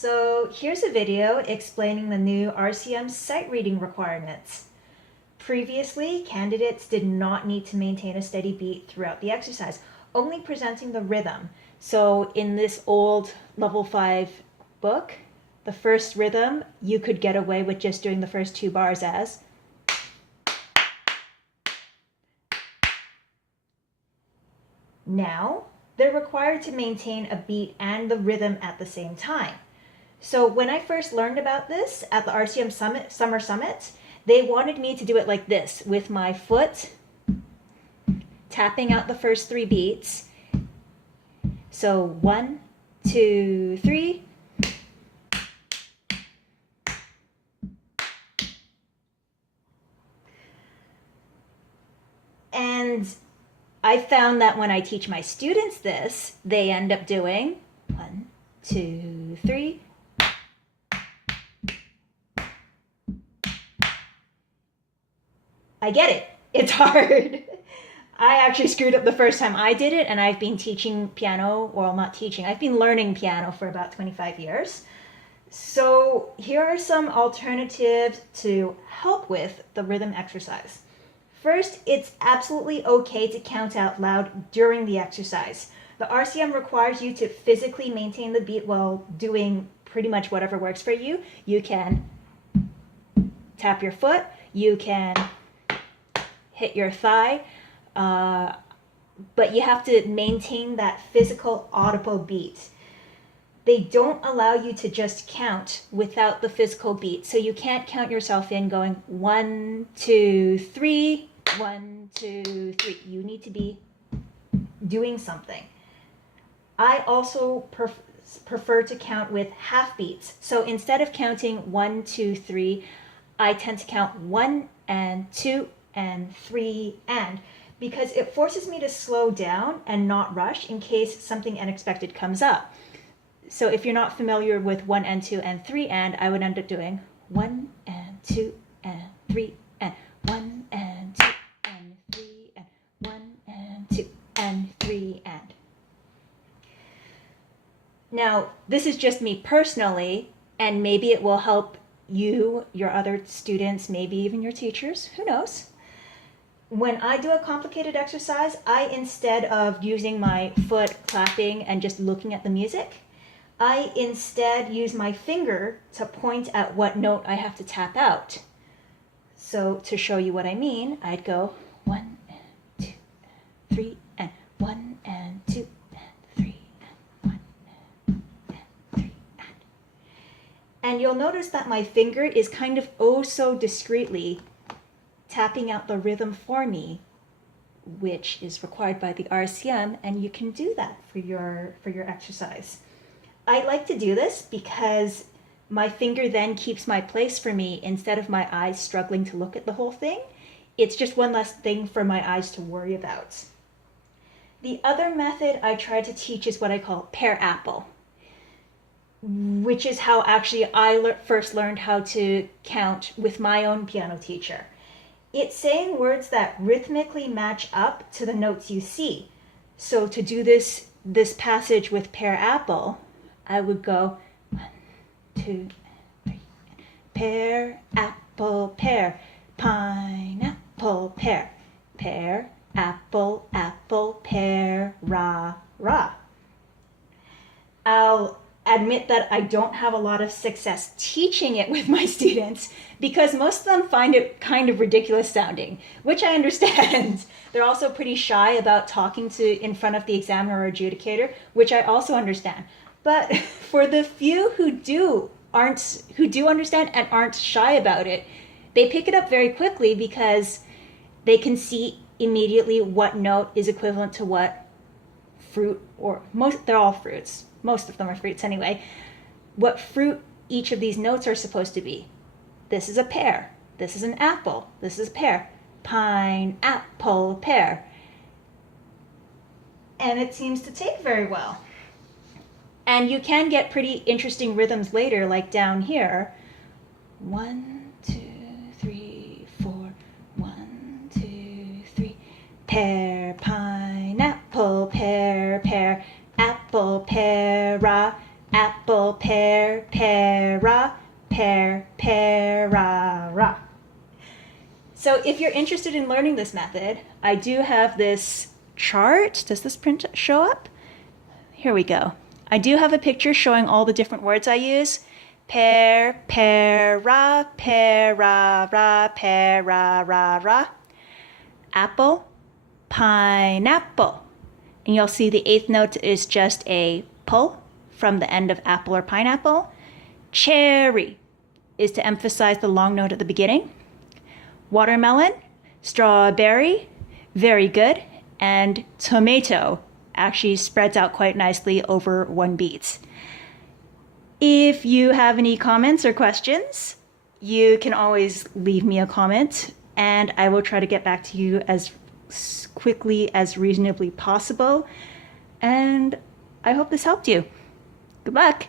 So here's a video explaining the new RCM sight reading requirements. Previously, candidates did not need to maintain a steady beat throughout the exercise, only presenting the rhythm. So in this old level 5 book, the first rhythm, you could get away with just doing the first 2 bars as. Now, they're required to maintain a beat and the rhythm at the same time. So when I first learned about this at the RCM Summer Summit, they wanted me to do it like this, with my foot tapping out the first 3 beats. So 1, 2, 3. And I found that when I teach my students this, they end up doing 1, 2, 3. I get it. It's hard. I actually screwed up the first time I did it, and I've been teaching piano, well, not teaching, I've been learning piano for about 25 years. So here are some alternatives to help with the rhythm exercise. First, it's absolutely okay to count out loud during the exercise. The RCM requires you to physically maintain the beat while doing pretty much whatever works for you. You can tap your foot, you can hit your thigh, but you have to maintain that physical audible beat. They don't allow you to just count without the physical beat, so you can't count yourself in going 1, 2, 3, 1, 2, 3. You need to be doing something. I also prefer to count with half beats. So instead of counting 1, 2, 3, I tend to count 1 and 2 and 3 and, because it forces me to slow down and not rush in case something unexpected comes up. So if you're not familiar with 1 and 2 and 3 and, I would end up doing 1 and 2 and 3 and 1 and 2 and 3 and 1 and 2 and 3 and. Now, this is just me personally, and maybe it will help you, your other students, maybe even your teachers, who knows? When I do a complicated exercise, I, instead of using my foot clapping and just looking at the music, I instead use my finger to point at what note I have to tap out. So to show you what I mean, I'd go 1 and 2 and 3 and 1 and 2 and 3 and 1 and 3 and. And you'll notice that my finger is kind of oh so discreetly tapping out the rhythm for me, which is required by the RCM, and you can do that for your exercise. I like to do this because my finger then keeps my place for me instead of my eyes struggling to look at the whole thing. It's just one less thing for my eyes to worry about. The other method I try to teach is what I call pair apple, which is how actually I first learned how to count with my own piano teacher. It's saying words that rhythmically match up to the notes you see. So to do this passage with pair apple, I would go 1, 2, 3. Pear, apple, pear, pineapple, pear. Pear, apple, apple, pear, rah, rah. I'll admit that I don't have a lot of success teaching it with my students because most of them find it kind of ridiculous sounding, which I understand. They're also pretty shy about talking in front of the examiner or adjudicator, which I also understand. But for the few who do understand and aren't shy about it, they pick it up very quickly because they can see immediately what note is equivalent to what fruit, or they're all fruits. Most of them are fruits anyway. What fruit each of these notes are supposed to be. This is a pear. This is an apple. This is a pear. Pineapple, pear. And it seems to take very well. And you can get pretty interesting rhythms later, like down here. 1, 2, 3, 4. 1, 2, 3. Pear, pineapple, pear, pear. Apple, pear, Apple, pear, pear, pear. So if you're interested in learning this method, I do have this chart. Does this print show up? Here we go. I do have a picture showing all the different words I use. Pear, pear, pear. Apple, pineapple. And you'll see the eighth note is just a pull from the end of apple or pineapple. Cherry is to emphasize the long note at the beginning. Watermelon, strawberry, very good. And tomato actually spreads out quite nicely over one beat. If you have any comments or questions, you can always leave me a comment and I will try to get back to you as quickly as reasonably possible. And I hope this helped you. Good luck.